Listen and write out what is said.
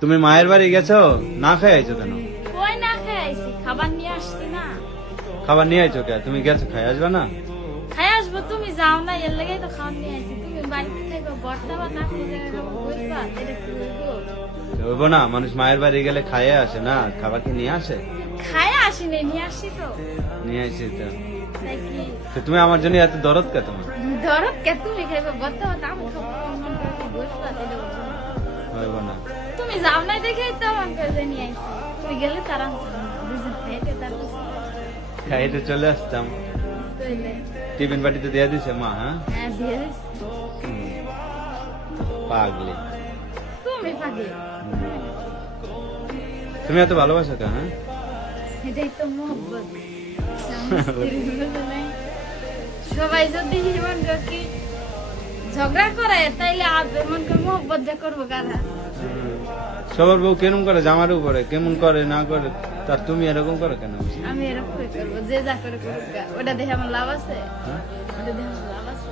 তুমি মায়ের বাড়ি গেছো, না খেয়ে আইছো কেন? কই না খেয়ে আইছি, খাবার নিয়ে আসছি না। খাবার নিয়ে আইছো কে? তুমি গেছো, খাই আসবে না? খাই আসবো, তুমি যাও না, এর লেগেই তো খাবার নিয়ে আইছি। তুমি বাড়িতে থেকে বর্তা বা না খুঁজে বুঝবা, এটা কি বলবো? হইব না, মানুষ মায়ের বাড়ি গেলে খাইয়ে আসে না, খাবার কি নিয়ে আসে? খাই আসিনি, নিয়ে আসছি তো। নিয়ে আইছি তো। তাই কি তো তুমি আমার জন্য এত দরদ কে তোমার? ধরো কে তুমি খাইবে বর্তা বা আমি খাবো, মন করে কি বুঝবা, এটা বলবো না। হইব না। তুমি যাও না দেখেই তো মন করে যে নিয়ে আইছি। তুমি গেলে তারা দুজন খাইতে তারপর খাইতে চলে আসতাম। তৈলে টিফিন বাটিতে দিয়ে দিছে মা? হ্যাঁ, হ্যাঁ দিয়ে দিচ্ছি। পাগলি। তুমি পাগলি, তুমি এত ভালোবাসো কে? হ্যাঁ, এটাই তো মোহব্বত। সবাই যদি মন কি ঝগড়া করে তাইলে আবে মন করে মোহব্বত যা করবো কারা? সবার বউ কেমন করে, জামার উপরে কেমন করে না করে, তার তুমি এরকম করো কেন? আমি এরকম করবো, যে যা করে করুক গা। ওটা দেখে আমার লাভ আছে? হ্যাঁ? ওটা দেখে আমার লাভ আছে?